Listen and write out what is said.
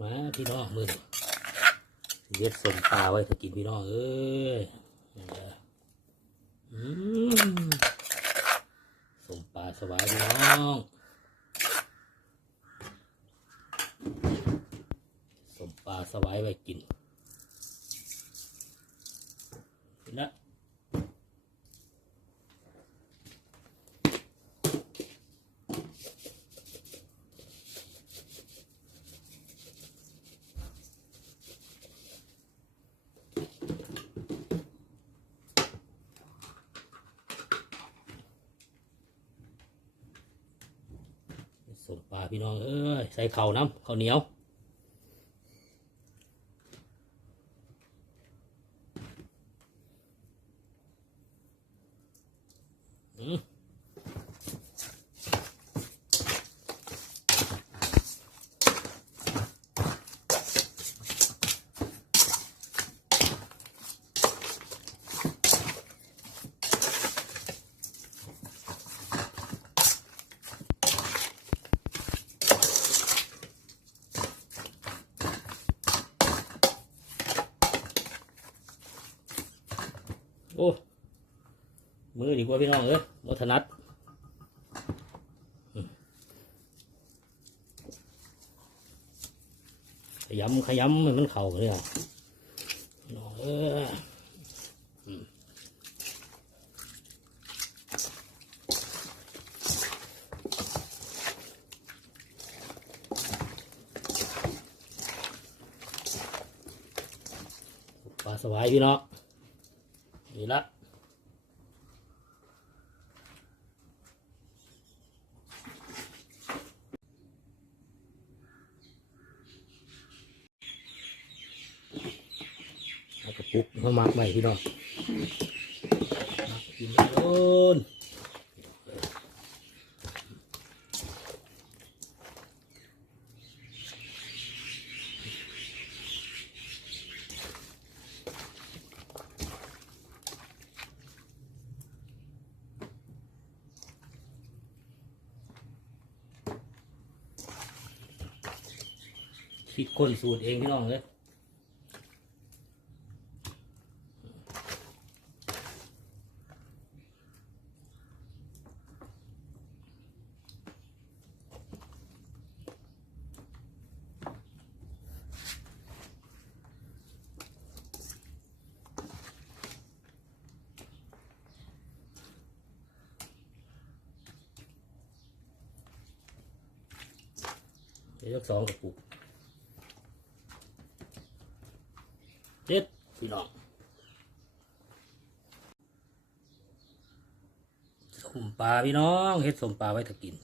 มาพี่น้องมือเย็ดสมปลาไว้ถ้ากินพี่น้องเอ้ยนี่แหละอืมสมปลาสบายพี่น้องสมปลาสบายไว้กินนะ ส่งปลาพี่น้องเอ้ยใส่เข่าน้ำข้าวเหนียวอืม โอ้ มือดีกว่าพี่น้องเอ้ยวัฒนัดขยำขยำให้มันเข่าเลยอะน้องเอ้ยปลาสวายพี่น้อง นี่ละเอากระปุกเข้ามาใหม่พี่น้องมากินโดน คิดคนสูตรเองพี่น้องเลยเดี๋ยวสองกระปุก เจ็ดพี่น้องสมปลาพี่น้องเฮ็ดสมปลาไว้ถ้ากิน